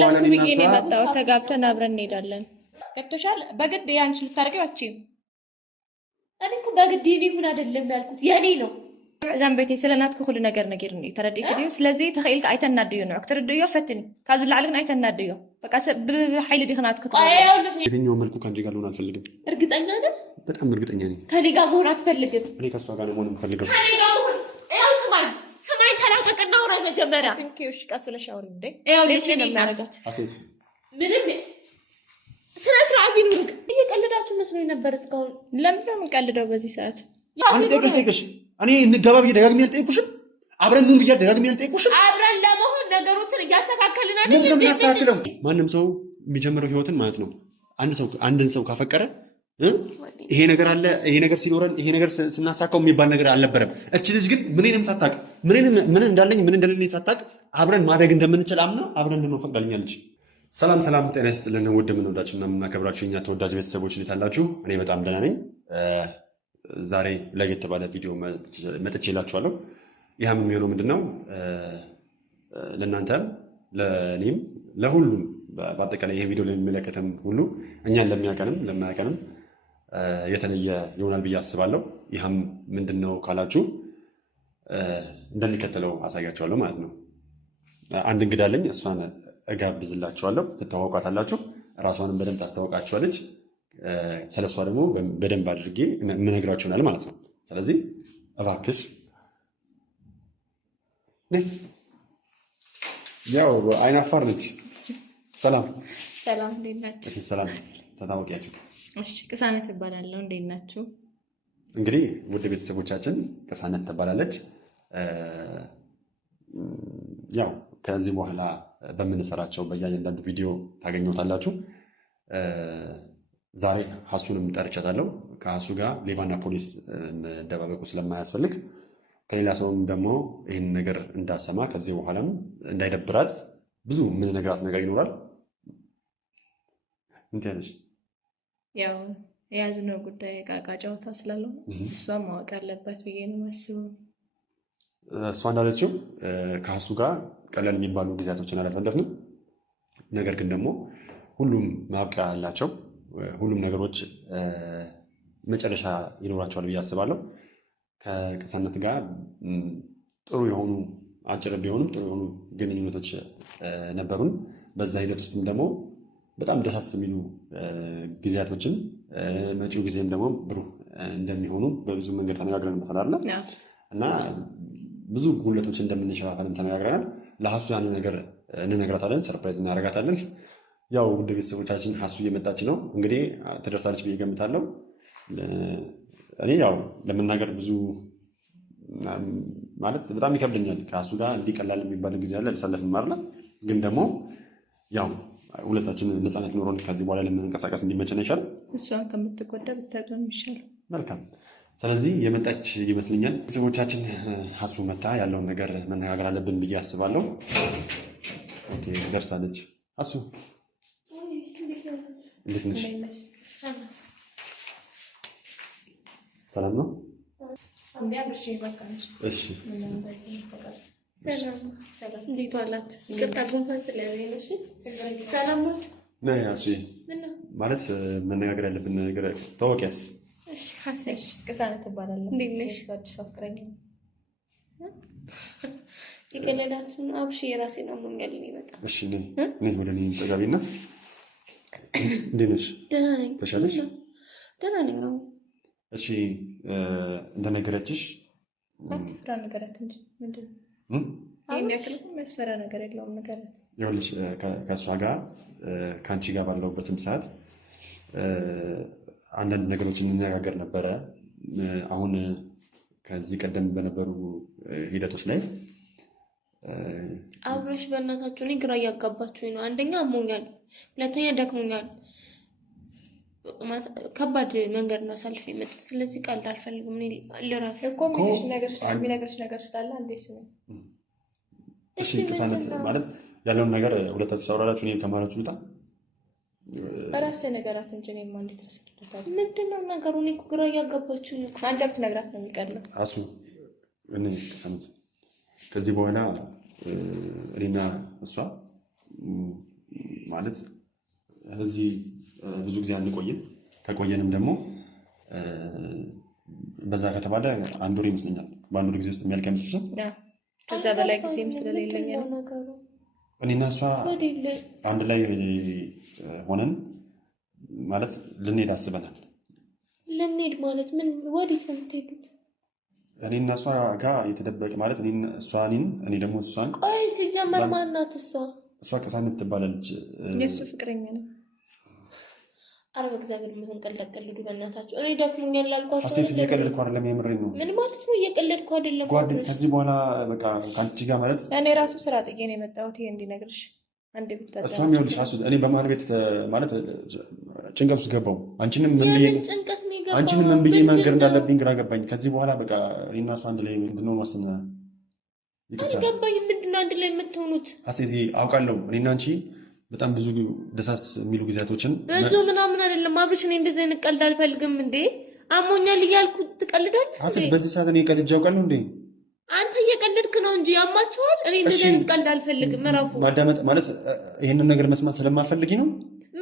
ለሱ ብዬ ነው የመጣሁት። ተጋብተን አብረን እንሄዳለን። ገብቶሻል? በግድ ያንቺ ልታረቂው አትችይም። እኔ እኮ በግድ የኔ ይሁን አይደለም ያልኩት የኔ ነው። እዛም ቤቴ ስለናትክ ሁሉ ነገር ነጊርኒ ተረዲክ ዲዩ ስለዚህ ተኸይልክ አይተናድዩ ነው ትርድዩ ፈትኒ ካዙ ለዓለግን አይተናድዩ በቃ በኃይል ዲኽናትክ የትኛው መልኩ ካንቺ ጋር ልሆን አልፈልግም። እርግጠኛ ነህ? በጣም እርግጠኛ ነኝ። ከኔ ጋር መሆን አትፈልግም? እኔ ከሷ ጋር መሆን የምፈልገው ከኔ ጋር ያው ስማኝ ተላቀቅና አውራ መጀመሪያ ትንኪውሽ ቃስ ለሻወር እንዴ ያው ልጅ ነው የሚያረጋት አሴት ምንም ስነ ስርዓት ይኑርክ። እየቀለዳችሁ መስሎኝ ነበር እስካሁን። ለምን ነው የምንቀልደው በዚህ ሰዓት? አንተ ጠይቅሽ እኔ እንገባ ብዬ ደጋግሜ አልጠይቁሽም? አብረን ምን ብዬ ደጋግሜ አልጠይቁሽም? አብረን ለመሆን ነገሮችን እያስተካከልን አይደል? ምንድን ነው የሚያስተካክለው? ማንም ሰው የሚጀምረው ህይወትን ማለት ነው አንድን ሰው ካፈቀረ ይሄ ነገር አለ፣ ይሄ ነገር ሲኖረን፣ ይሄ ነገር ስናሳካው የሚባል ነገር አልነበረም። እቺ ልጅ ግን ምንንም ሳታውቅ ምን እንዳለኝ ምን እንደሌለኝ ሳታውቅ አብረን ማደግ እንደምንችል አምና አብረን እንድንሆን ፈቅዳልኛለች። ሰላም ጤና ይስጥልን። ውድ የምንወዳችሁ እና የምናከብራችሁ የኛ ተወዳጅ ቤተሰቦች እንዴት አላችሁ? እኔ በጣም ደህና ነኝ። ዛሬ ለየት ባለ ቪዲዮ መጥቼላችኋለሁ። ይህም የሚሆነው ምንድነው ለእናንተም ለእኔም ለሁሉም በአጠቃላይ ይሄ ቪዲዮ ለሚመለከተም ሁሉ እኛን ለሚያቀንም ለማያቀንም የተለየ ይሆናል ብዬ አስባለሁ። ይህም ምንድነው ካላችሁ እንደሚከተለው አሳያችኋለሁ ማለት ነው። አንድ እንግዳ አለኝ፣ እሷን እጋብዝላችኋለሁ። ትተዋወቋታላችሁ፣ ራሷንም በደንብ ታስተዋውቃችኋለች። ስለሷ ደግሞ በደንብ አድርጌ የምነግራችሁ ይሆናል ማለት ነው። ስለዚህ እባክሽ ያው አይናፋር ነች። ሰላም ሰላም፣ እንዴት ናችሁ? ሰላም፣ ተታወቂያችሁ? እሺ፣ ቅሳነት እባላለሁ። እንዴት ናችሁ? እንግዲህ ውድ ቤተሰቦቻችን ቅሳነት ትባላለች። ያው ከዚህ በኋላ በምንሰራቸው በእያንዳንዱ ቪዲዮ ታገኙታላችሁ። ዛሬ ሀሱንም ጠርቻታለሁ። ከሀሱ ጋር ሌባና ፖሊስ መደባበቁ ስለማያስፈልግ ከሌላ ሰውም ደግሞ ይህን ነገር እንዳሰማ ከዚህ በኋላም እንዳይደብራት ብዙ የምንነግራት ነገር ይኖራል። ምን ትያለሽ? ያው የያዝነው ጉዳይ ዕቃ ጨዋታ ስላለው እሷም ማወቅ አለባት ብዬ ነው የማስበው። እሷ እንዳለችው ከሀሱ ጋር ቀለል የሚባሉ ጊዜያቶችን አላሳለፍንም። ነገር ግን ደግሞ ሁሉም ማብቂያ አላቸው። ሁሉም ነገሮች መጨረሻ ይኖራቸዋል ብዬ አስባለሁ። ከቅሳነት ጋር ጥሩ የሆኑ አጭር ቢሆኑም ጥሩ የሆኑ ግንኙነቶች ነበሩን። በዛ ሂደት ውስጥም ደግሞ በጣም ደሳስ የሚሉ ጊዜያቶችን መጪው ጊዜም ደግሞ ብሩህ እንደሚሆኑ በብዙ መንገድ ተነጋግረንበታል እና ብዙ ጉለቶች እንደምንሸፋፈንም ተነጋግረናል። ለሀሱ ያንን ነገር እንነግራታለን፣ ሰርፕራይዝ እናደርጋታለን። ያው ውድ ቤተሰቦቻችን ሀሱ እየመጣች ነው። እንግዲህ ትደርሳለች ብዬ ገምታለሁ። እኔ ያው ለመናገር ብዙ ማለት በጣም ይከብደኛል። ከሀሱ ጋር እንዲቀላል የሚባል ጊዜ አለ ልሳለፍም አይደለ? ግን ደግሞ ያው ሁለታችን ነፃነት ኖሮን ከዚህ በኋላ ለምንንቀሳቀስ እንዲመቸን ይሻል። እሷን ከምትጎዳ ብታቅም ይሻል። መልካም። ስለዚህ የመጣች ይመስለኛል። ቤተሰቦቻችን ሀሱ መታ ያለውን ነገር መነጋገር አለብን ብዬ አስባለሁ። ኦኬ፣ ደርሳለች። ሀሱ እንዴት ነሽ? ሰላም ነው? እሺ፣ እንዴት ዋላችሁ? ይቅርታ ጉንፋን ስለያዘኝ ነው። እሺ፣ ሰላም ነው? ነይ አሱ ማለት መነጋገር ያለብን ነገር ታወቂያት። እሺ፣ ሀሰሽ ቅሳነት ትባላለች። እንዴት ነሽ? አዲስ ፍቅረኛ የቀለዳችሁ አብሽ የራሴን አሞኛል ነው በጣም። እሺ፣ ነይ ወደ እኔ ተጋቢና። እንዴት ነሽ? ደህና ነኝ። ተሻለሽ? ደህና ነኝ። እሺ፣ እንደነገረችሽ አትፍራ፣ ነገራት እንጂ ምንድን ነው ይሄን ያክል የሚያስፈራ ነገር የለውም። ነገራት ይኸውልሽ፣ ከእሷ ጋር ከአንቺ ጋር ባለሁበትም ሰዓት አንዳንድ ነገሮችን እንነጋገር ነበረ። አሁን ከዚህ ቀደም በነበሩ ሂደቶች ላይ አብረሽ በእናታችሁ እኔ ግራ እያጋባችሁኝ ነው። አንደኛ አሞኛል፣ ሁለተኛ ደክሞኛል። ከባድ መንገድ ነው አሳልፌ የመጣሁት። ስለዚህ ቀልድ አልፈልግም። እኔ ልረፍ እኮ የሚነግርሽ ነገር ስላለ አንዴስ ነው። እሺ፣ ቅሳነት ማለት ያለውን ነገር ሁለታችሁ ታወራላችሁ። እኔ ከማለቱ ልውጣ። በራስህ ነገራት እንጂ እኔማ እንዴት ረስልታለሁ? ምንድን ነው ነገሩ? እኔ እኮ ግራ እያጋባችሁኝ ነው። አንተ ብትነግራት ነው የሚቀለው። አሱ እኔ ቅሳነት ከዚህ በኋላ እኔና እሷ ማለት እዚህ ብዙ ጊዜ አንቆይም። ከቆየንም ደግሞ በዛ ከተባለ አንድ ወር ይመስለኛል። በአንድ ወር ጊዜ ውስጥ የሚያልቅ አይመስልሽም? ከዛ በላይ ጊዜም ስለሌለኝ እኔና እሷ አንድ ላይ ሆነን ማለት ልንሄድ አስበናል። ልንሄድ ማለት ምን? ወዴት ነው የምትሄዱት? እኔና እሷ ጋር የተደበቀ ማለት እኔ ደግሞ እሷን። ቆይ ሲጀመር ማናት እሷ? እሷ ቅሳነት ትባላለች። የእሱ ፍቅረኛ ነው። ኧረ በእግዚአብሔር ምን ቀልዱ በእናታችሁ። እኔ ደክሞኛል አልኳቸው። ሀሴት እየቀለድኩ አይደለም፣ የምሬን ነው። ምን ማለት ነው እየቀለድኩ አይደለም? ጓደኛ ከዚህ በኋላ በቃ ከአንቺ ጋር ማለት እኔ ራሱ ስራ ጥዬ ነው የመጣሁት። ይሄ እንዲነግርሽ አንዴ ብቻ። እሷም ይኸውልሽ እኔ በማን ቤት ማለት ጭንቀት ውስጥ ገባሁ። አንቺንም ምን ብዬ መንገር እንዳለብኝ ግራ ገባኝ። ከዚህ በኋላ በቃ እኔና እሷ አንድ ላይ እንድንሆን ወስነ ገባኝ። ምንድን ነው አንድ ላይ የምትሆኑት? ሀሴት አውቃለሁ እኔና አንቺ በጣም ብዙ ደሳስ የሚሉ ጊዜያቶችን ብዙ ምናምን አይደለም አብርሽ። እኔ እንደዚህ አይነት ቀልድ አልፈልግም። እንዴ አሞኛል እያልኩ ትቀልዳለህ? ሀሴት በዚህ ሰዓት እኔ ቀልጄ አውቃለሁ እንዴ? አንተ እየቀለድክ ነው እንጂ ያማችኋል። እኔ እንደዚህ አይነት ቀልድ አልፈልግም። እረፉ። ማዳመጥ ማለት ይሄንን ነገር መስማት ስለማፈልጊ ነው።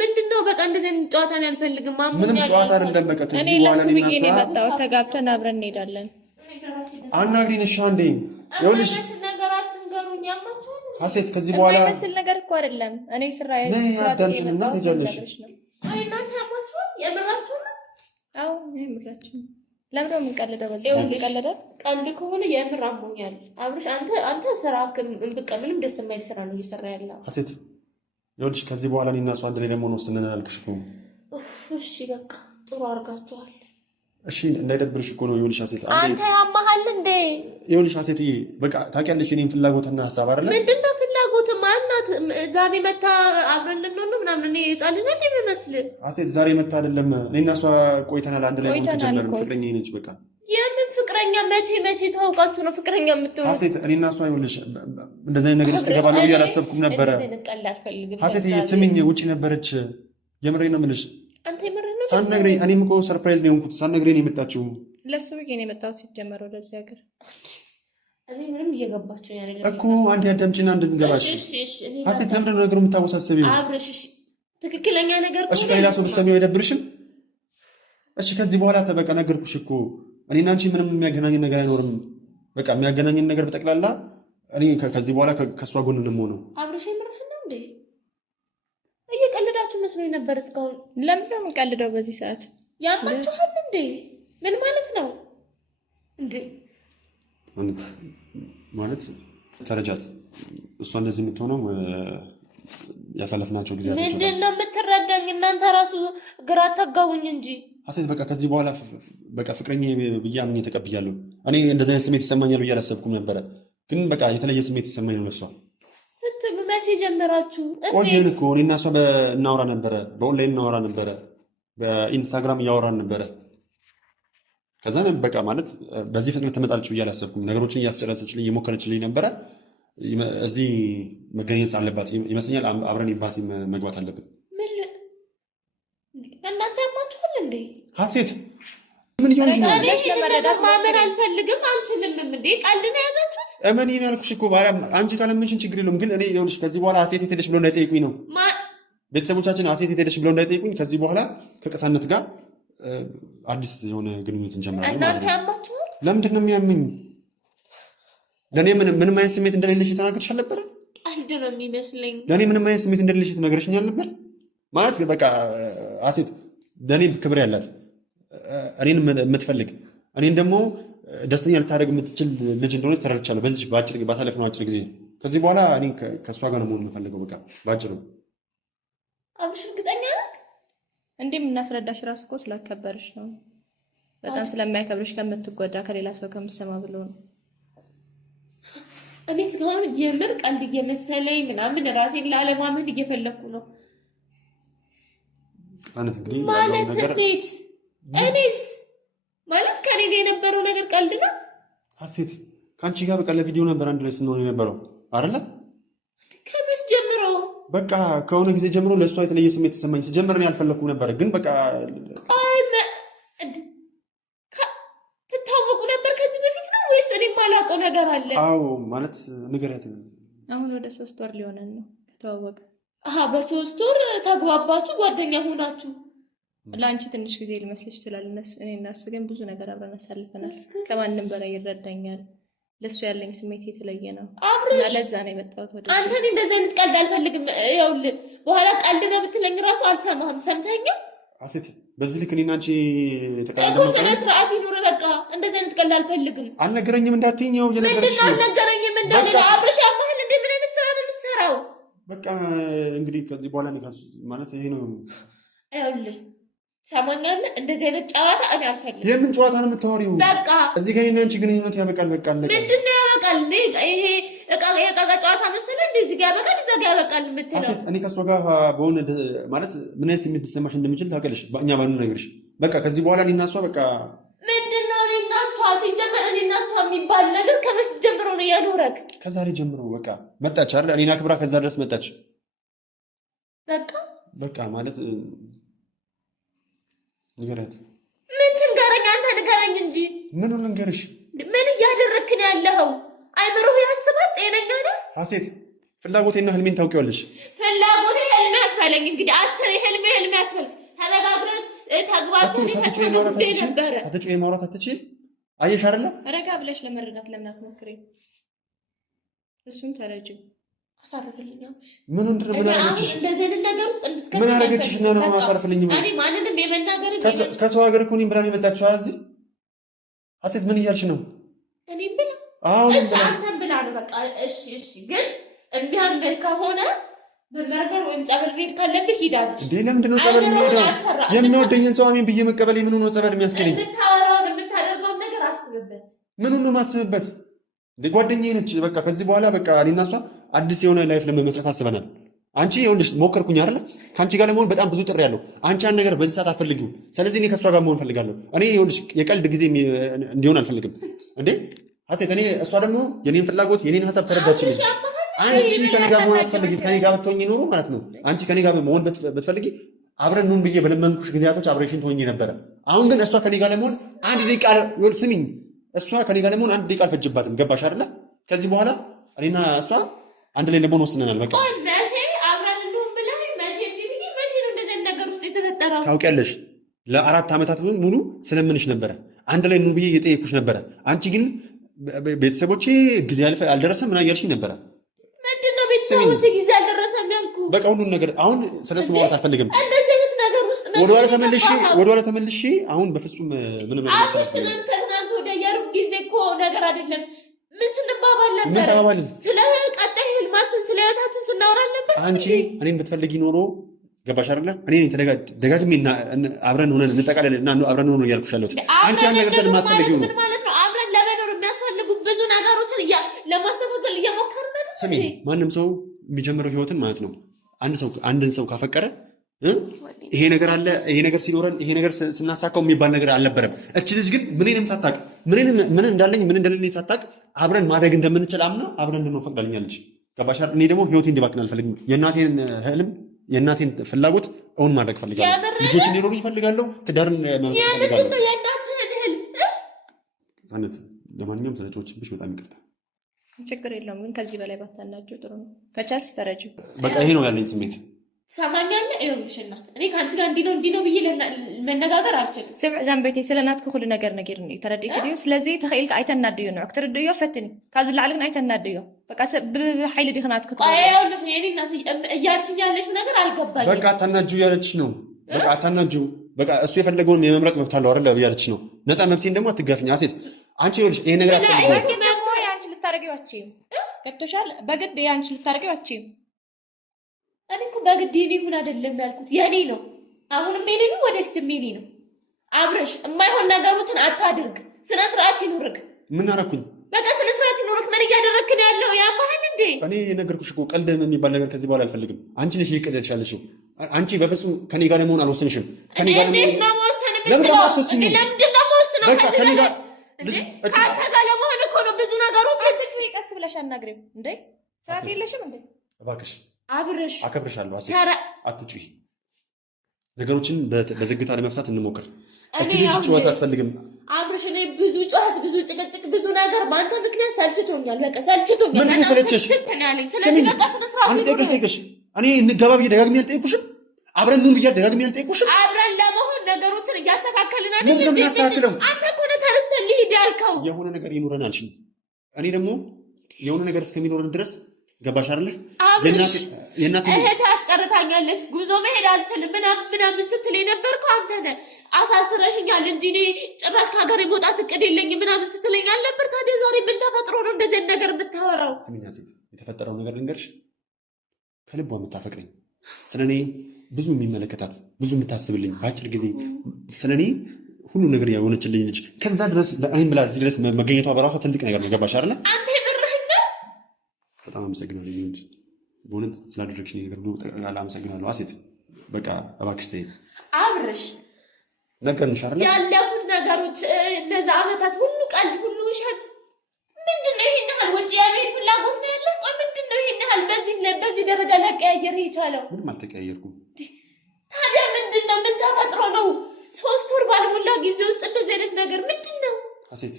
ምንድነው? በቃ እንደዚህ አይነት ጨዋታ ነው አልፈልግም። ምንም ጨዋታ አይደለም። በቃ ከዚህ በኋላ እኔ ለሱ ብዬ ነው የመጣሁት። ተጋብተን አብረን እንሄዳለን። አናግሪን እሺ። አንዴ ይኸውልሽ ነገር አትንገሩኝ። ያማችኋል ሀሴት ከዚህ በኋላ የማይመስል ነገር እኮ አይደለም። እኔ ስራዬ አዳምጪኝና ትሄጃለሽ። አይ እናንተ ያማችኋል። የምራችሁ ነው? አዎ የምራችሁ ነው። ለምን ነው የምንቀልደው? በዚህ እንቀልዳለን። ቀልድ ከሆነ የምር አሞኛል አብርሽ። አንተ ስራ በቃ ምንም ደስ የማይል ስራ ነው እየሰራ ያለው። ሀሴት ይኸውልሽ ከዚህ በኋላ እኔና እሷ አንድ ላይ ደግሞ ነው ስንነን አልክሽ እኮ። እሺ በቃ ጥሩ አድርጋችኋል። እሺ እንዳይደብርሽ እኮ ነው። ይኸውልሽ ሀሴት አንተ ያማሃል እንዴ? ይኸውልሽ ሀሴትዬ በቃ ታውቂያለሽ የእኔን ፍላጎትና ሀሳብ አይደለ? ምንድነው ፍላጎት? ማናት ዛሬ መታ አብረን ልንሆን ነው ምናምን። እኔ ህፃን ልጅ ነኝ የሚመስል? ሀሴት ዛሬ መታ አይደለም እኔና እሷ ቆይተናል። አንድ ላይ ሆነን ከጀመርን ፍቅረኛ ነች። በቃ የምን ፍቅረኛ? መቼ ተዋውቃችሁ ነው ፍቅረኛ የምትሆኑት? ሀሴት እኔና እሷ ይኸውልሽ እንደዚህ አይነት ነገር ውስጥ እገባለሁ ብዬ አላሰብኩም ነበረ። ሀሴትዬ ስሚኝ፣ ውጪ ነበረች። የምሬን ነው የምልሽ። አንተ የምሬን ነው ሳትነግረኝ። እኔም እኮ ሰርፕራይዝ ነው የሆንኩት። ሳትነግረኝ ነው የመጣችው። ለሱ ብዬ ነው የመጣሁት ሲጀመር ወደዚህ ሀገር። እኔ ምንም እየገባችሁ አይደለም እኮ አንዴ አዳምጪና እንድንገባሽ። ሀሴት ለምንድን ነው ነገሩን የምታወሳስቢው? አብረሽ ትክክለኛ ነገር እሺ ከሌላ ሰው ብትሰሚው አይደብርሽም? እሺ ከዚህ በኋላ ተበቃ ነገርኩሽ እኮ እኔና አንቺ ምንም የሚያገናኘን ነገር አይኖርም። በቃ የሚያገናኘን ነገር በጠቅላላ እኔ ከዚህ በኋላ ከእሷ ጎን ነው የምሆነው። አብረሽ የምርህ ነው እንዴ? እየቀለዳችሁ መስሎኝ ነበር እስካሁን። ለምን ነው የምንቀልደው በዚህ ሰዓት? ያማችኋል እንዴ? ምን ማለት ነው እንዴ? ማለት ተረጃት። እሷ እንደዚህ የምትሆነው ያሳለፍናቸው ጊዜያቶች ምንድን ነው የምትረዳኝ? እናንተ ራሱ ግራ አታጋቡኝ እንጂ ሀሴት በቃ ከዚህ በኋላ በቃ ፍቅረኛ ብዬ አምኜ ተቀብያለሁ። እኔ እንደዚህ አይነት ስሜት ይሰማኛል ብዬ አላሰብኩም ነበረ፣ ግን በቃ የተለየ ስሜት ይሰማኝ ነው ለሷ። ስትሉ መቼ ጀመራችሁ? ቆየን እኮ እኔና እሷ እናወራ ነበረ፣ በኦንላይን እናወራ ነበረ፣ በኢንስታግራም እያወራን ነበረ። ከዛ በቃ ማለት በዚህ ፍጥነት ትመጣለች ብዬ አላሰብኩም። ነገሮችን እያስጨረሰችልኝ እየሞከረችልኝ ነበረ። እዚህ መገኘት አለባት ይመስለኛል። አብረን ኤምባሲ መግባት አለብን። እናንተ ያማችኋል እንዴ? ሀሴት ምን እየሆነች ነው? ማመን አልፈልግም አልችልም። እንዴ ቀልድ ነው የያዛችሁት? እመን ያልኩሽ እኮ አንቺ ካለመንሽን ችግር የለውም፣ ግን እኔ ይኸውልሽ ከዚህ በኋላ ሀሴት የት ሄደሽ ብለው እንዳይጠይቁኝ ነው። ቤተሰቦቻችን ሀሴት የት ሄደሽ ብለው እንዳይጠይቁኝ ከዚህ በኋላ ከቅሳነት ጋር አዲስ የሆነ ግንኙነት እንጀምራለን። እናንተ ያማችኋል? ለምንድን ነው የሚያመኝ? ለእኔ ምንም አይነት ስሜት እንደሌለሽ የተናገርሽ አልነበረ? ቀልድ ነው የሚመስለኝ። ለእኔ ምንም አይነት ስሜት እንደሌለሽ የተናገርሽኝ አልነበረ? ማለት በቃ ሀሴት ለእኔ ክብር ያላት እኔን የምትፈልግ እኔን ደግሞ ደስተኛ ልታደርግ የምትችል ልጅ እንደሆነች ተረድቻለሁ። በዚህ ባሳለፍነው አጭር ጊዜ ከዚህ በኋላ እኔ ከእሷ ጋር ነው መሆን የምፈልገው። በቃ ባጭሩ። አብሽ እርግጠኛ ነህ? እንዴ የምናስረዳሽ ራሱ እኮ ስላከበርሽ ነው። በጣም ስለማያከብርሽ ከምትጎዳ ከሌላ ሰው ከምትሰማ ብሎ ነው። እኔ እስካሁን የምር ቀልድ እየመሰለኝ ምናምን ራሴን ላለማመን እየፈለኩ ነው። ማለት እንዴት? እኔስ ማለት ከኔ ጋር የነበረው ነገር ቀልድ ነው። ሀሴት ከአንቺ ጋር በቃ ለቪዲዮ ነበር አንድ ላይ ስንሆን የነበረው አይደለ? ከመቼ ጀምሮ? በቃ ከሆነ ጊዜ ጀምሮ ለእሷ የተለየ ስሜት ተሰማኝ። ሲጀምር እኔ አልፈለኩም ነበር፣ ግን በቃ ትታወቁ ነበር ከዚህ በፊት ነው ወይስ እኔ የማላውቀው ነገር አለ? አዎ ማለት ንገሪያት። አሁን ወደ 3 ወር ሊሆነን ነው ከተዋወቀ። በ3 ወር ተግባባችሁ ጓደኛ ሆናችሁ። ለአንቺ ትንሽ ጊዜ ሊመስልሽ ይችላል። እኔ እና እሱ ግን ብዙ ነገር አብረን አሳልፈናል። ከማንም በላይ ይረዳኛል። ለሱ ያለኝ ስሜት የተለየ ነው እና ለዛ ነው የመጣሁት ወደ አንተ። እኔ እንደዚህ አይነት ቀልድ አልፈልግም። ይኸውልህ በኋላ ቀልድ ነው ብትለኝ ራሱ አልሰማህም። ሰምተኸኛል? አሴት በዚህ ልክ እኔና አንቺ እኮ ስነ ስርዓት ይኑር። በቃ እንደዚህ አይነት ቀልድ አልፈልግም። አልነገረኝም እንዳትይኛው ምንድን ነው አልነገረኝም? እንደው አብረሽ ያማህል እንደ ምን አይነት ስራ ነው የምትሰራው? በቃ እንግዲህ ከዚህ በኋላ ማለት ይሄ ነው። ይኸውልህ ሰማኛለህ፣ እንደዚህ አይነት ጨዋታ እኔ አልፈልግም። የምን ጨዋታ ነው የምታወሪው? በቃ እዚህ ጋር እኔና አንቺ ግንኙነት ያበቃል። በቃ አለቀ። ምንድን ነው ያበቃል? ይሄ እቃ ጨዋታ መሰለህ እንደ እዚህ ጋር ያበቃል እዛ ጋር ያበቃል የምትለው? አሴት እኔ ከእሷ ጋር በሆነ ማለት ምን አይነት ስሜት ሊሰማሽ እንደሚችል ታውቂያለሽ። እኛ ባኑ ነገርሽ በቃ ከዚህ በኋላ እኔና እሷ በቃ ምንድን ነው እኔና እሷ? ሲጀመር እኔና እሷ የሚባል ነገር ከመቼ ጀምሮ ነው ያኖረክ? ከዛሬ ጀምሮ በቃ መጣች አይደል? እኔና ክብራ ከዛ ድረስ መጣች። በቃ ማለት ንገራት። ምን ትንገረኝ? አንተ ንገረኝ እንጂ። ምን ልንገርሽ? ምን እያደረክ ነው ያለኸው? አይምሮህ ያስባል? ጤነኛ ነህ? አሴት ፍላጎቴና ህልሜን ታውቂዋለሽ። ፍላጎቴ ህልሜ አትበለኝ እንግዲህ። 10 ህልሜ አትበል። ተነጋግረን ተግባብተን ነበረ። ሳትጮይ ማውራት አትችይም። አየሽ አይደለ? ረጋ ብለሽ ለመረዳት ለምን አትሞክሪም? እሱም ተረጂ አሳርፍልኝ። ምን አደረገችሽ? እንደዚህ አይነት ነገር ውስጥ እንድትከተል ምን አደረገችሽ? እና ነው አሳርፍልኝ። እኔ ማንንም የመናገር ከሰው ሀገር እኮ እኔም ብላ ነው የመጣችው እዚህ። አሴት ምን እያልሽ ነው? እኔም ብላ እሺ፣ አንተም ብላ ነው በቃ። እሺ፣ ግን የሚያምር ከሆነ በመርበር ወይም ጸበል ቤት ካለብህ ሂዳለች። እንዴ ለምንድን ነው ጸበል የሚሄደው? የሚወደኝን ሰው አሜን ብዬ መቀበል ምን ነው ጸበል የሚያስገኝ? የምታወራውን የምታደርገውን ነገር አስብበት። ምን ነው ማስብበት? እንዴ ጓደኛዬ ነች። በቃ ከዚህ በኋላ በቃ እኔና እሷ አዲስ የሆነ ላይፍ ለመመስረት አስበናል። አንቺ ይኸውልሽ ሞከርኩኝ አይደለ? ከአንቺ ጋር ለመሆን በጣም ብዙ ጥሪ ያለው አንቺ ያን ነገር በዚህ ሰዓት አትፈልጊው። ስለዚህ እኔ ከእሷ ጋር መሆን ፈልጋለሁ። እኔ ይኸውልሽ የቀልድ ጊዜ እንዲሆን አልፈልግም። እንዴ ሀሴት እኔ እሷ ደግሞ የኔን ፍላጎት የኔን ሀሳብ ተረዳችልኝ። አንቺ ከኔ ጋር መሆን አትፈልጊም። ከኔ ጋር ብትሆኚ ኖሮ ማለት ነው አንቺ ከኔ ጋር መሆን ብትፈልጊ አብረን ምን ብዬ በለመንኩሽ ጊዜያቶች አብረሽን ትሆኚ ነበረ። አሁን ግን እሷ ከኔ ጋር ለመሆን አንድ ደቂቃ ስሚኝ፣ እሷ ከኔ ጋር ለመሆን አንድ ደቂቃ አልፈጅባትም። ገባሽ አይደለ? ከዚህ በኋላ እኔና እሷ አንድ ላይ ለመሆን ወስነናል። በቃ መቼ አብረን እንሁን ብለህ መቼ ነው እንደዚህ ነገር ውስጥ የተፈጠረው? ታውቂያለሽ፣ ለ4 ዓመታት ሙሉ ስለምንሽ ነበረ። አንድ ላይ እንሁን ብዬ እየጠየኩሽ ነበረ። አንቺ ግን ቤተሰቦቼ ጊዜ አልደረሰም ምናምን እያልሽኝ ነበረ። ምንድን ነው ቤተሰቦቼ ጊዜ አልደረሰም ያልኩህ? በቃ ሁሉን ነገር አሁን ስለሱ ማውራት አልፈልግም። እንደዚህ አይነት ነገር ውስጥ ወደኋላ ተመልሼ አሁን በፍጹም ምንም ነገር ከትናንት ወዲያ የሩቅ ጊዜ እኮ ነገር አይደለም። ምን ስንባባል ነበር? ምን ተባባልን? ስለ ቀጣይ ህልማችን ስለ ህይወታችን ስናወራ ነበር። አንቺ እኔን ብትፈልጊ ኖሮ ገባሽ አይደለ? እኔ ደጋግሜ አብረን ሆነን እንጠቃለን እና አብረን ሆነን እያልኩሽ ያለሁት አንቺ ያን ነገር ስለማትፈልጊው ነው። ማለት ነው አብረን ለመኖር የሚያስፈልጉ ብዙ ነገሮችን ለማስተካከል እየሞከርን ነው። ስሚ፣ ማንም ሰው የሚጀምረው ህይወትን ማለት ነው አንድን ሰው ካፈቀረ ይሄ ነገር አለ፣ ይሄ ነገር ሲኖረን ይሄ ነገር ስናሳካው የሚባል ነገር አልነበረም። እቺ ልጅ ግን ምንም ሳታውቅ ምን እንዳለኝ ምን እንደሌለኝ ሳታውቅ አብረን ማደግ እንደምንችል አምና አብረን እንድንሆን ፈቅዳልኛለች። ገባሽ? እኔ ደግሞ ህይወቴ እንዲባክን አልፈልግም። የእናቴን ህልም የእናቴን ፍላጎት እውን ማድረግ ፈልጋለሁ። ልጆች እንዲኖሩ ይፈልጋለሁ። ትዳርን ፈልጋለሁ። የእናትህን ህልም ሳነት። ለማንኛውም ስለ ጮችብሽ በጣም ይቅርታ። ችግር የለውም ግን ከዚህ በላይ ባታናጀው ጥሩ ነው። ከቻልሽ ተረጂው። በቃ ይሄ ነው ያለኝ ስሜት። ሰማኛለህ? ይኸውልሽ እናት፣ እኔ ከአንቺ ጋር እንዲህ ነው ብዬ መነጋገር አልችልም። ስምዕ እዛን ቤተይ ስለ ናትክ ኩሉ ነገር ነጊርኒ እዩ ተረዲእክ ድዩ። ስለዚ ተኽኢልካ ኣይተናድዩ ንዑ ክትርድእዮ ፈትኒ ካብዚ ላዕሊ ግን ኣይተናድዮ። በቃ ብሓይሊ ዲኽ ናትክ ይኸውልሽ የእኔ እናት እያልሽኝ ያለሽው ነገር አልገባኝም። በቃ አታናጁ እያለች ነው። በቃ አታናጁ። በቃ እሱ የፈለገውን የመምረጥ መብት አለው አይደለ እያለች ነው። ነፃ መብቴን ደግሞ አትጋፍኝ አሴት። አንቺ ይኸውልሽ ይሄ ነገር አትፈልጊው። ያንቺ ልታረጊው አትችይም። ገብቶሻል? በግድ ያንቺ ልታረጊው አትችይም። እኔ እኮ በግድ የኔ ይሁን አይደለም ያልኩት፣ የኔ ነው። አሁንም የኔ ነው፣ ወደፊትም የኔ ነው። አብረሽ የማይሆን ነገሮችን አታድርግ። ስነ ስርዓት ይኑርክ። ምን አደረኩኝ? በቃ ስነ ስርዓት ይኑርክ። ምን እያደረግክ ነው ያለው? ያማህል እንዴ? እኔ የነገርኩሽ እኮ ቀልድ የሚባል ነገር ከዚህ በኋላ አልፈልግም። አንቺ ነሽ እየቀለድሽ ያለሽው። አንቺ በፍጹም ከኔ ጋር ለመሆን አልወሰንሽም። ከኔ ጋር እንዴት ነው መወሰን የምችለው? ለምንድን ነው መወሰነው? ከኔ ጋር ከአንተ ጋር ለመሆን እኮ ነው ብዙ ነገሮች። ቀስ ብለሽ አናግሪው እንዴ። ሰዓት የለሽም እንዴ? እባክሽ አብረሽ አከብርሻለሁ። አትጩሂ። ነገሮችን በዝግታ ለመፍታት እንሞክር። እቺ ልጅ ጩኸት አትፈልግም። አብረሽ እኔ ብዙ ጩኸት፣ ብዙ ጭቅጭቅ፣ ብዙ ነገር በአንተ ምክንያት ሰልችቶኛል። በቃ ሰልችቶኛል። ምንድን ነው ሰለቸሽ? ስለዚህ በቃ ስነ ስርዓት እኔ እንገባ ብዬ ደጋግሜ አልጠየኩሽም? አብረን ምን ብዬ ደጋግሜ አልጠየኩሽም? አብረን ለመሆን ነገሮችን እያስተካከልን አይደል? ምንድን ነው የምናስተካክለው? አንተ እኮ ነው ተነስተህ ልሂድ ያልከው። የሆነ ነገር ይኖረን አልሽኝ። እኔ ደግሞ የሆነ ነገር እስከሚኖረን ድረስ ገባሽ አይደለ? የእናት እህት አስቀርታኛለች፣ ጉዞ መሄድ አልችልም ምናምን ስትል የነበርከው አንተ ነህ። አሳስረሽኛል እንጂ እኔ ጭራሽ ከሀገር የመውጣት እቅድ የለኝም ምናምን ስትለኝ አልነበር? ታዲያ ዛሬ ምን ተፈጥሮ ነው እንደዚህ ነገር የምታወራው? ስሚኛ ሴት፣ የተፈጠረው ነገር ልንገርሽ። ከልቧ የምታፈቅረኝ ስለኔ ብዙ የሚመለከታት ብዙ የምታስብልኝ በአጭር ጊዜ ስለኔ ሁሉ ነገር የሆነችልኝ ልጅ ከዛ ድረስ ለአይን ብላ እዚህ ድረስ መገኘቷ በራሷ ትልቅ ነገር ነው። ገባሽ አይደለ? አንተ የምርህን ነው? በጣም አመሰግናለሁ። ይሁን በእውነት ስላደረግሽኝ ነገር ሁሉ ጠቅላላ አመሰግናለሁ። አሴት በቃ እባክሽ ተይ። አብርሽ ነገርንሽ አይደለ? ያለፉት ነገሮች እነዛ አመታት ሁሉ ቀልድ ሁሉ ውሸት ምንድነው? ይሄን ያህል ወጪ የመሄድ ፍላጎት ነው ያለህ? ቆይ ምንድነው ይሄን ያህል በዚህ ደረጃ ሊያቀያየር የቻለው? ምንም አልተቀያየርኩም። ታዲያ ምንድነው? ምን ተፈጥሮ ነው 3 ወር ባልሞላ ጊዜ ውስጥ እንደዚህ አይነት ነገር ምንድነው? አሴት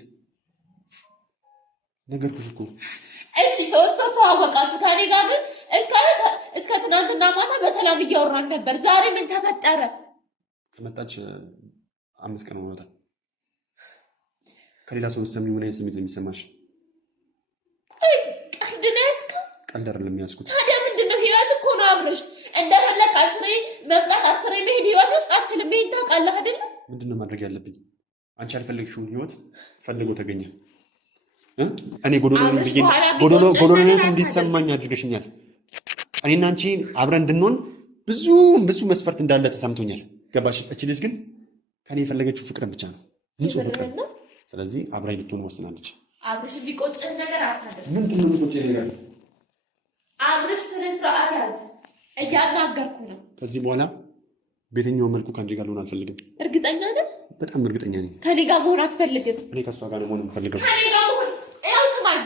ነገርኩሽ እኮ። እሺ 3 ወር ተዋወቃችሁ ከኔ ጋር ግን እስከ ትናንትና ማታ በሰላም እያወራን ነበር። ዛሬ ምን ተፈጠረ? ከመጣች 5 ቀን ሆኖታል። ከሌላ ሰው ስትሰሚ ምን አይነት ስሜት ነው የሚሰማሽ? ቀልድ ነው ያዝከው? ቀልድ አይደለም ያዝኩት። ታዲያ ምንድነው? ህይወት እኮ ነው አብረሽ። እንደፈለክ አስሬ መምጣት አስሬ መሄድ ህይወት ውስጥ አችልም። ይሄን ታውቃለህ አይደል? ምንድነው ማድረግ ያለብኝ? አንቺ ያልፈለግሽውን ህይወት ፈልጎ ተገኘ። እኔ ጎዶሎነት እንዲሰማኝ አድርገሽኛል። እኔና አንቺ አብረን እንድንሆን ብዙ መስፈርት እንዳለ ተሰምቶኛል። ገባሽ? እቺ ልጅ ግን ከኔ የፈለገችው ፍቅርን ብቻ ነው፣ ንጹህ ፍቅር። ስለዚህ አብራኝ ልትሆን ወስናለች። አብርሽ ቢቆጭህ ነገር አታደርግ። ምንድን ነው የሚቆጭህ ነገር? አብርሽ ስነ ስርዓት ያዝ። እያናገርኩ ነው። ከዚህ በኋላ በየትኛውም መልኩ ከአንቺ ጋር ልሆን አልፈልግም። እርግጠኛ ነህ? በጣም እርግጠኛ ነኝ። ከኔ ጋር መሆን አትፈልግም? እኔ ከእሷ ጋር መሆን የምፈልገው። ከኔ ጋር መሆን ያው ስማኝ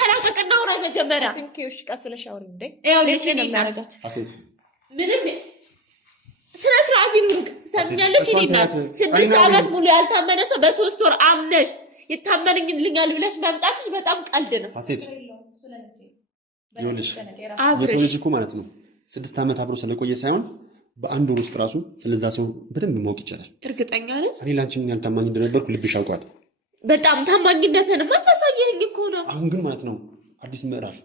ተላቀቅና አውራኝ መጀመሪያ። ትንኪዎች ቃ ስለሻወሪ እንዴ ያው ልጅ ነው የሚያረጋት። አሴት ምንም ስነ ስርዓት ይኑርክ። ሰምኛለሽ? እኔ ናት 6 ዓመት ሙሉ ያልታመነ ሰው በ3 ወር አምነሽ ይታመንልኛል ብለሽ መምጣትሽ በጣም ቀልድ ነው። አሴት ይኸውልሽ የሰው ልጅ እኮ ማለት ነው 6 ዓመት አብሮ ስለቆየ ሳይሆን በአንድ ወር ውስጥ ራሱ ስለዛ ሰው በደንብ ማወቅ ይቻላል። እርግጠኛ ነህ? እኔ ላንቺ ምን ያህል ታማኝ እንደነበርኩ ልብሽ አውቋል። በጣም ታማኝነትንማ ታሳየኸኝ እኮ ነው። አሁን ግን ማለት ነው አዲስ ምዕራፍ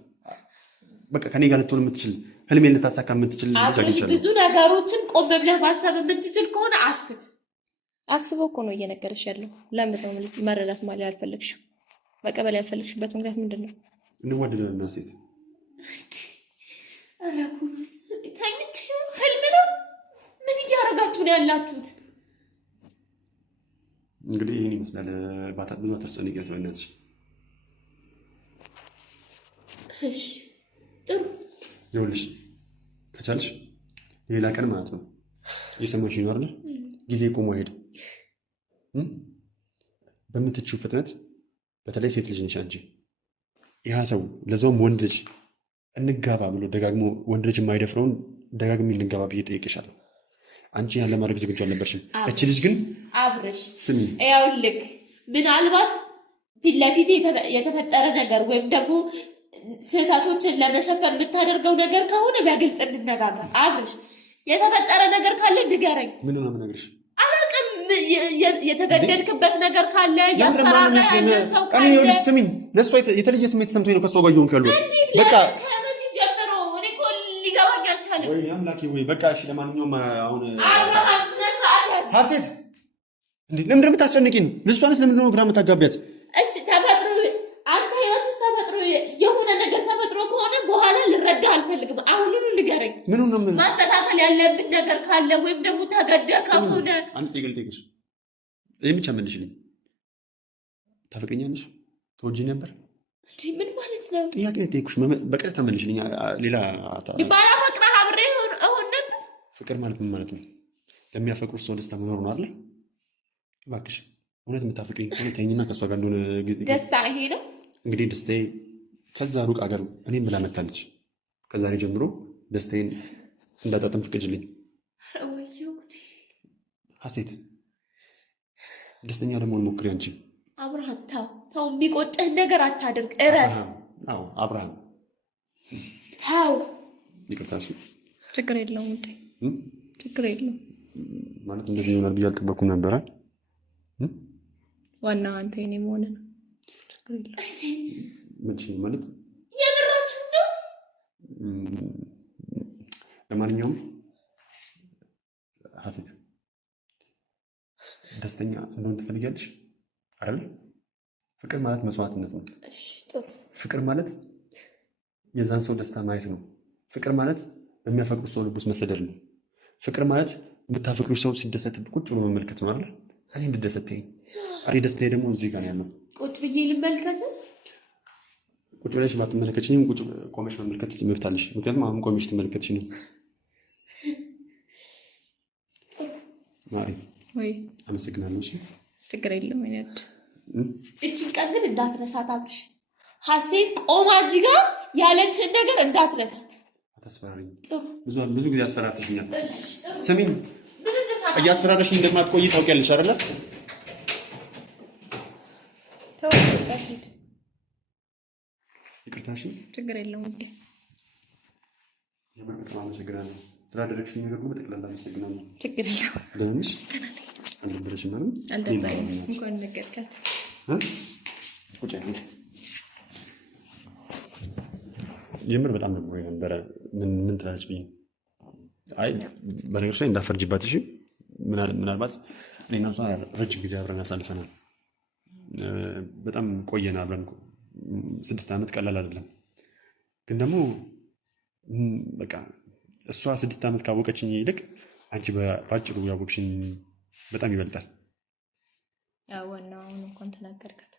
በቃ ከኔ ጋር ልትሆን የምትችል ህልሜን ልታሳካ የምትችል ልጅ አግኝቻለሁ። ብዙ ነገሮችን ቆም ብለህ ማሰብ የምትችል ከሆነ አስበው እኮ ነው እየነገረሽ ያለው። ለምን ነው መረዳት ማለት ያልፈለግሽው? መቀበል ያልፈለግሽበት ምክንያት ምንድን ነው? እንዋደዳለን ሴት። ተኝቼ ህልም ነው? ምን እያደረጋችሁ ነው ያላችሁት? እንግዲህ ይህን ይመስላል። ብዙ አታስጨንቂያት በእናትሽ። እሺ ጥሩ። ይኸውልሽ ከቻልሽ ሌላ ቀን ማለት ነው እየሰማሽ ነው አይደል? ጊዜ ቆሞ አይሄድም። በምትችው ፍጥነት በተለይ ሴት ልጅ ነሽ አንቺ። ያ ሰው ለዛውም ወንድ ልጅ እንጋባ ብሎ ደጋግሞ ወንድ ልጅ የማይደፍረውን ደጋግሜ ልንጋባ ብዬ ጠይቄሻለሁ። አንቺ ያን ለማድረግ ዝግጁ አልነበርሽም። እቺ ልጅ ግን አብረሽ ስሚ፣ ይኸውልህ ምናልባት ፊት ለፊት የተፈጠረ ነገር ወይም ደግሞ ስህተቶችን ለመሸፈን የምታደርገው ነገር ከሆነ በግልጽ እንነጋገር። አብረሽ የተፈጠረ ነገር ካለ ንገረኝ። ምን ነው የምነግርሽ? አላውቅም። የተገደድክበት ነገር ካለ ያስፈራራ ያለ ሰው ካለ ይኸውልሽ ስሚኝ፣ ለእሷ የተለየ ስሜት ተሰምቶኝ ነው ከእሷ ጋር እየሆንኩ ያለሁት። በቃ ከመቼ ጀምሮ? እኔ እኮ ሊገባኝ አልቻለም። ወይ አምላኬ ወይ በቃ እሺ። ለማንኛውም አሁን አብርሃም ስነ ስርዓት ያዝ። ሀሴት እንዴ ለምን እንደምታስጨንቂኝ ነው? ልጅቷንስ ለምንድን ነው ግራ የምታጋቢያት? እሺ ተፈጥሮ አንተ ህይወት ውስጥ ተፈጥሮ የሆነ ነገር ተፈጥሮ ከሆነ በኋላ ልረዳ አልፈልግም። አሁንም ንገረኝ። ምን ነው ማስተካከል ያለብን ነገር ካለ ወይም ደግሞ ተገደ ከሆነ አንተ ጠይቅሽ። ይሄን ብቻ መልሽልኝ። ታፈቅሪኛለሽ? ተወጂኝ ነበር? ምን ማለት ነው? ጥያቄ ነው ጠይቁሽ። በቀጥታ መልሽልኝ። ሌላ ዲባራ ፈቅራ አብሬ ሆነ ነበር። ፍቅር ማለት ምን ማለት ነው? ለሚያፈቅሩት ሰው ደስታ መኖር ነው አይደል? እባክሽ እውነት የምታፈቅሪኝ ከሆነ ተይኝና ከእሷ ጋር እንደሆነ ደስታ ይሄ ነው እንግዲህ። ደስታዬ ከዛ ሩቅ አገር እኔም ብላ መታለች። ከዛሬ ጀምሮ ደስታዬን እንዳጣጥም ፍቅጅልኝ። ሀሴት ደስተኛ ለመሆን ሞክሪ አንቺ። አብርሃም ተው፣ የሚቆጭህን ነገር አታድርግ። እረፍ። አዎ አብርሃም ተው። ይቅርታ። እሺ ችግር የለውም ውዴ፣ ችግር የለውም ማለት እንደዚህ ይሆናል ብዬ አልጠበኩም ነበረ። ዋናው አንተ የኔ መሆን ነው። ችግር የለውም። መቼ ማለት የምራችሁ ነው? ለማንኛውም ሀሴት ደስተኛ እንደሆን ትፈልጊያለሽ አይደል? ፍቅር ማለት መስዋዕትነት ነው። እሺ ጥሩ። ፍቅር ማለት የዛን ሰው ደስታ ማየት ነው። ፍቅር ማለት በሚያፈቅሩት ሰው ልብ ውስጥ መሰደድ ነው። ፍቅር ማለት የምታፈቅሩት ሰው ሲደሰት ቁጭ ብሎ መመልከት ነው አይደል? እኔ እንድደሰት አሬ ደስታዬ ደግሞ እዚህ ጋር ያለው። ቁጭ ብዬ ልመልከት? ቁጭ ብለሽ ባትመለከችኝም ቁጭ ቆመሽ መመልከት ትምህርታለሽ። ምክንያቱም አሁን ቆመሽ ትመለከትሽ ነው። ማሪ ወይ አመሰግናለሁ። እሺ ችግር የለውም። እቺን ቀን ግን እንዳትረሳት አብርሽ። ሀሴት ቆማ እዚህ ጋር ያለችን ነገር እንዳትረሳት። አታስፈራሪኝ። ብዙ ጊዜ አስፈራርተሽኛል። ስሚኝ፣ እያስፈራረሽኝ እንደማትቆይ ታውቂያለሽ አይደለ? ይቅርታ። እሺ ችግር የለውም። በጣም አመሰግናለሁ ስላደረግሽኝ ነገር ሁሉ በጠቅላላ አመሰግናለሁ። ችግር የለውም። ደህና ነሽ? አልነበረሽም ማለት አልነበረኝም። እንኳን ነገርካት። ቁጭ ያለ የምር በጣም ነበር የነበረ። ምን ትላለች ብዬ አይ በነገሮች ላይ እንዳፈርጅባት። እሺ ምናልባት እኔና እሷ ረጅም ጊዜ አብረን ያሳልፈናል። በጣም ቆየን አብረን 6 ዓመት ቀላል አይደለም። ግን ደግሞ በቃ እሷ 6 ዓመት ካወቀችኝ ይልቅ አንቺ በአጭሩ ያወቅሽኝ በጣም ይበልጣል። ዋናው አሁን እንኳን ተናገርካት።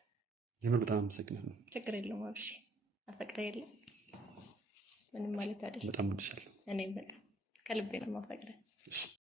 የምር በጣም አመሰግናለሁ። ችግር የለውም አብርሽ፣ አፈቅረህ የለ ምንም ማለት አይደለም። በጣም ወድሻለሁ። እኔም በጣም ከልቤ ነው የማፈቅረህ።